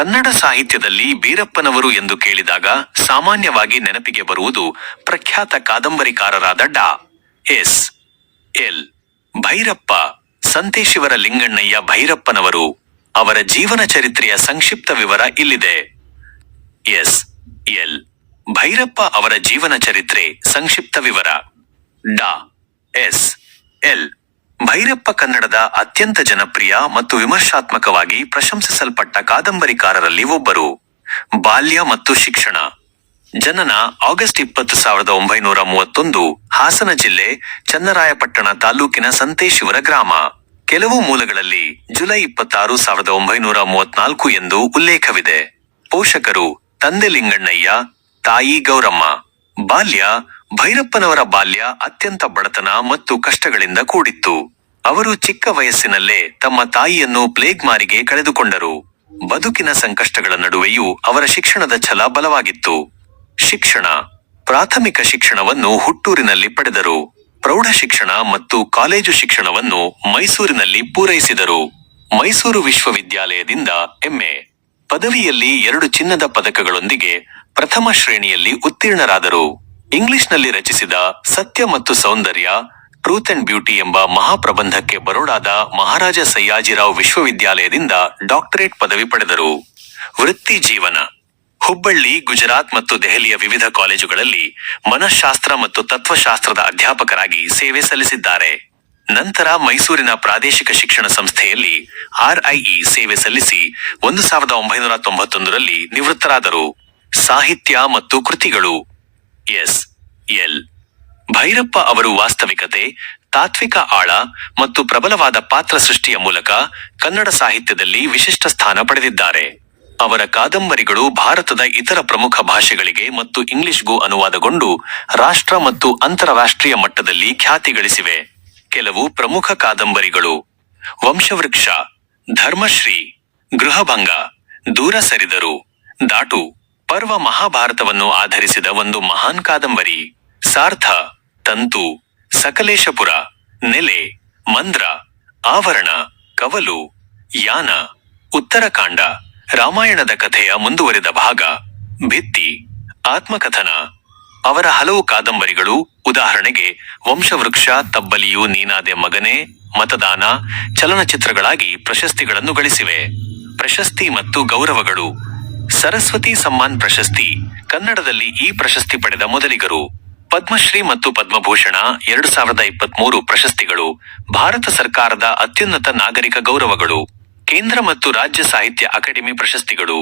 ಕನ್ನಡ ಸಾಹಿತ್ಯದಲ್ಲಿ ಬೀರಪ್ಪನವರು ಎಂದು ಕೇಳಿದಾಗ ಸಾಮಾನ್ಯವಾಗಿ ನೆನಪಿಗೆ ಬರುವುದು ಪ್ರಖ್ಯಾತ ಕಾದಂಬರಿಕಾರರಾದ ಡಾ. ಎಸ್. ಎಲ್. ಭೈರಪ್ಪ, ಸಂತೇಶಿವರ ಲಿಂಗಣ್ಣಯ್ಯ ಭೈರಪ್ಪನವರು. ಅವರ ಜೀವನ ಚರಿತ್ರೆಯ ಸಂಕ್ಷಿಪ್ತ ವಿವರ ಇಲ್ಲಿದೆ. ಎಸ್. ಎಲ್. ಭೈರಪ್ಪ ಅವರ ಜೀವನ ಚರಿತ್ರೆ ಸಂಕ್ಷಿಪ್ತ ವಿವರ. ಡಾ. ಎಸ್. ಎಲ್. ಭೈರಪ್ಪ ಕನ್ನಡದ ಅತ್ಯಂತ ಜನಪ್ರಿಯ ಮತ್ತು ವಿಮರ್ಶಾತ್ಮಕವಾಗಿ ಪ್ರಶಂಸಿಸಲ್ಪಟ್ಟ ಕಾದಂಬರಿಕಾರರಲ್ಲಿ ಒಬ್ಬರು. ಬಾಲ್ಯ ಮತ್ತು ಶಿಕ್ಷಣ. ಜನನ ಆಗಸ್ಟ್ ಇಪ್ಪತ್ತು ಸಾವಿರದ ಒಂಬೈನೂರ ಮೂವತ್ತೊಂದು, ಹಾಸನ ಜಿಲ್ಲೆ ಚನ್ನರಾಯಪಟ್ಟಣ ತಾಲೂಕಿನ ಸಂತೇಶಿವರ ಗ್ರಾಮ. ಕೆಲವು ಮೂಲಗಳಲ್ಲಿ ಜುಲೈ ಇಪ್ಪತ್ತಾರು ಸಾವಿರದ ಒಂಬೈನೂರ ಮೂವತ್ನಾಲ್ಕು ಎಂದು ಉಲ್ಲೇಖವಿದೆ. ಪೋಷಕರು ತಂದೆ ಲಿಂಗಣ್ಣಯ್ಯ, ತಾಯಿ ಗೌರಮ್ಮ. ಬಾಲ್ಯ ಭೈರಪ್ಪನವರ ಬಾಲ್ಯ ಅತ್ಯಂತ ಬಡತನ ಮತ್ತು ಕಷ್ಟಗಳಿಂದ ಕೂಡಿತ್ತು. ಅವರು ಚಿಕ್ಕ ವಯಸ್ಸಿನಲ್ಲೇ ತಮ್ಮ ತಾಯಿಯನ್ನು ಪ್ಲೇಗ್ ಮಾರಿಗೆ ಕಳೆದುಕೊಂಡರು. ಬದುಕಿನ ಸಂಕಷ್ಟಗಳ ನಡುವೆಯೂ ಅವರ ಶಿಕ್ಷಣದ ಛಲ ಬಲವಾಗಿತ್ತು. ಶಿಕ್ಷಣ, ಪ್ರಾಥಮಿಕ ಶಿಕ್ಷಣವನ್ನು ಹುಟ್ಟೂರಿನಲ್ಲಿ ಪಡೆದರು. ಪ್ರೌಢ ಶಿಕ್ಷಣ ಮತ್ತು ಕಾಲೇಜು ಶಿಕ್ಷಣವನ್ನು ಮೈಸೂರಿನಲ್ಲಿ ಪೂರೈಸಿದರು. ಮೈಸೂರು ವಿಶ್ವವಿದ್ಯಾಲಯದಿಂದ ಎಂಎ ಪದವಿಯಲ್ಲಿ ಎರಡು ಚಿನ್ನದ ಪದಕಗಳೊಂದಿಗೆ ಪ್ರಥಮ ಶ್ರೇಣಿಯಲ್ಲಿ ಉತ್ತೀರ್ಣರಾದರು. ಇಂಗ್ಲಿಷ್ನಲ್ಲಿ ರಚಿಸಿದ ಸತ್ಯ ಮತ್ತು ಸೌಂದರ್ಯ ಟ್ರೂತ್ ಅಂಡ್ ಬ್ಯೂಟಿ ಎಂಬ ಮಹಾಪ್ರಬಂಧಕ್ಕೆ ಬರೋಡಾದ ಮಹಾರಾಜ ಸಯ್ಯಾಜಿರಾವ್ ವಿಶ್ವವಿದ್ಯಾಲಯದಿಂದ ಡಾಕ್ಟರೇಟ್ ಪದವಿ ಪಡೆದರು. ವೃತ್ತಿ ಜೀವನ. ಹುಬ್ಬಳ್ಳಿ, ಗುಜರಾತ್ ಮತ್ತು ದೆಹಲಿಯ ವಿವಿಧ ಕಾಲೇಜುಗಳಲ್ಲಿ ಮನಃಶಾಸ್ತ್ರ ಮತ್ತು ತತ್ವಶಾಸ್ತ್ರದ ಅಧ್ಯಾಪಕರಾಗಿ ಸೇವೆ ಸಲ್ಲಿಸಿದ್ದಾರೆ. ನಂತರ ಮೈಸೂರಿನ ಪ್ರಾದೇಶಿಕ ಶಿಕ್ಷಣ ಸಂಸ್ಥೆಯಲ್ಲಿ ಆರ್ಐಇ ಸೇವೆ ಸಲ್ಲಿಸಿ ಒಂದು ಸಾವಿರದ ಒಂಬೈನೂರ ತೊಂಬತ್ತೊಂದರಲ್ಲಿ ನಿವೃತ್ತರಾದರು ಸಾಹಿತ್ಯ ಮತ್ತು ಕೃತಿಗಳು ಎಸ್ ಎಲ್ ಭೈರಪ್ಪ ಅವರು ವಾಸ್ತವಿಕತೆ, ತಾತ್ವಿಕ ಆಳ ಮತ್ತು ಪ್ರಬಲವಾದ ಪಾತ್ರ ಸೃಷ್ಟಿಯ ಮೂಲಕ ಕನ್ನಡ ಸಾಹಿತ್ಯದಲ್ಲಿ ವಿಶಿಷ್ಟ ಸ್ಥಾನ ಪಡೆದಿದ್ದಾರೆ. ಅವರ ಕಾದಂಬರಿಗಳು ಭಾರತದ ಇತರ ಪ್ರಮುಖ ಭಾಷೆಗಳಿಗೆ ಮತ್ತು ಇಂಗ್ಲಿಷ್ಗೂ ಅನುವಾದಗೊಂಡು ರಾಷ್ಟ್ರ ಮತ್ತು ಅಂತಾರಾಷ್ಟ್ರೀಯ ಮಟ್ಟದಲ್ಲಿ ಖ್ಯಾತಿ ಗಳಿಸಿವೆ. ಕೆಲವು ಪ್ರಮುಖ ಕಾದಂಬರಿಗಳು ವಂಶವೃಕ್ಷ, ಧರ್ಮಶ್ರೀ, ಗೃಹಭಂಗ, ದೂರ ಸರಿದರು ದಾಟು ಪರ್ವ ಮಹಾಭಾರತವನ್ನು ಆಧರಿಸಿದ ಒಂದು ಮಹಾನ್ ಕಾದಂಬರಿ ಸಾರ್ಥ. ತಂತು, ಸಕಲೇಶಪುರ, ನೆಲೆ, ಮಂದ್ರ, ಆವರಣ, ಕವಲು, ಯಾನ, ಉತ್ತರಕಾಂಡ, ರಾಮಾಯಣದ ಕಥೆಯ ಮುಂದುವರಿದ ಭಾಗ, ಭಿತ್ತಿ, ಆತ್ಮಕಥನ. ಅವರ ಹಲವು ಕಾದಂಬರಿಗಳು, ಉದಾಹರಣೆಗೆ, ವಂಶವೃಕ್ಷ, ತಬ್ಬಲಿಯು ನೀನಾದೆ ಮಗನೇ, ಮತದಾನ, ಚಲನಚಿತ್ರಗಳಾಗಿ ಪ್ರಶಸ್ತಿಗಳನ್ನು ಗಳಿಸಿವೆ. ಪ್ರಶಸ್ತಿ ಮತ್ತು ಗೌರವಗಳು. ಸರಸ್ವತಿ ಸಮ್ಮಾನ್ ಪ್ರಶಸ್ತಿ, ಕನ್ನಡದಲ್ಲಿ ಈ ಪ್ರಶಸ್ತಿ ಪಡೆದ ಮೊದಲಿಗರು. ಪದ್ಮಶ್ರೀ ಮತ್ತು ಪದ್ಮಭೂಷಣ ಎರಡು ಸಾವಿರದ ಇಪ್ಪತ್ಮೂರು ಪ್ರಶಸ್ತಿಗಳು, ಭಾರತ ಸರ್ಕಾರದ ಅತ್ಯುನ್ನತ ನಾಗರಿಕ ಗೌರವಗಳು, ಕೇಂದ್ರ ಮತ್ತು ರಾಜ್ಯ ಸಾಹಿತ್ಯ ಅಕಾಡೆಮಿ ಪ್ರಶಸ್ತಿಗಳು.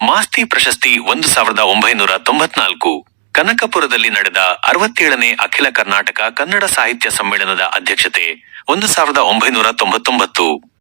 ಮಾಸ್ತಿ ಪ್ರಶಸ್ತಿ ಒಂದು ಸಾವಿರದ ಒಂಬೈನೂರ ತೊಂಬತ್ನಾಲ್ಕು, ಕನಕಪುರದಲ್ಲಿ ನಡೆದ ಅರವತ್ತೇಳನೇ ಅಖಿಲ ಕರ್ನಾಟಕ ಕನ್ನಡ ಸಾಹಿತ್ಯ ಸಮ್ಮೇಳನದ ಅಧ್ಯಕ್ಷತೆ ಒಂದು ಸಾವಿರದ ಒಂಬೈನೂರ ತೊಂಬತ್ತೊಂಬತ್ತು.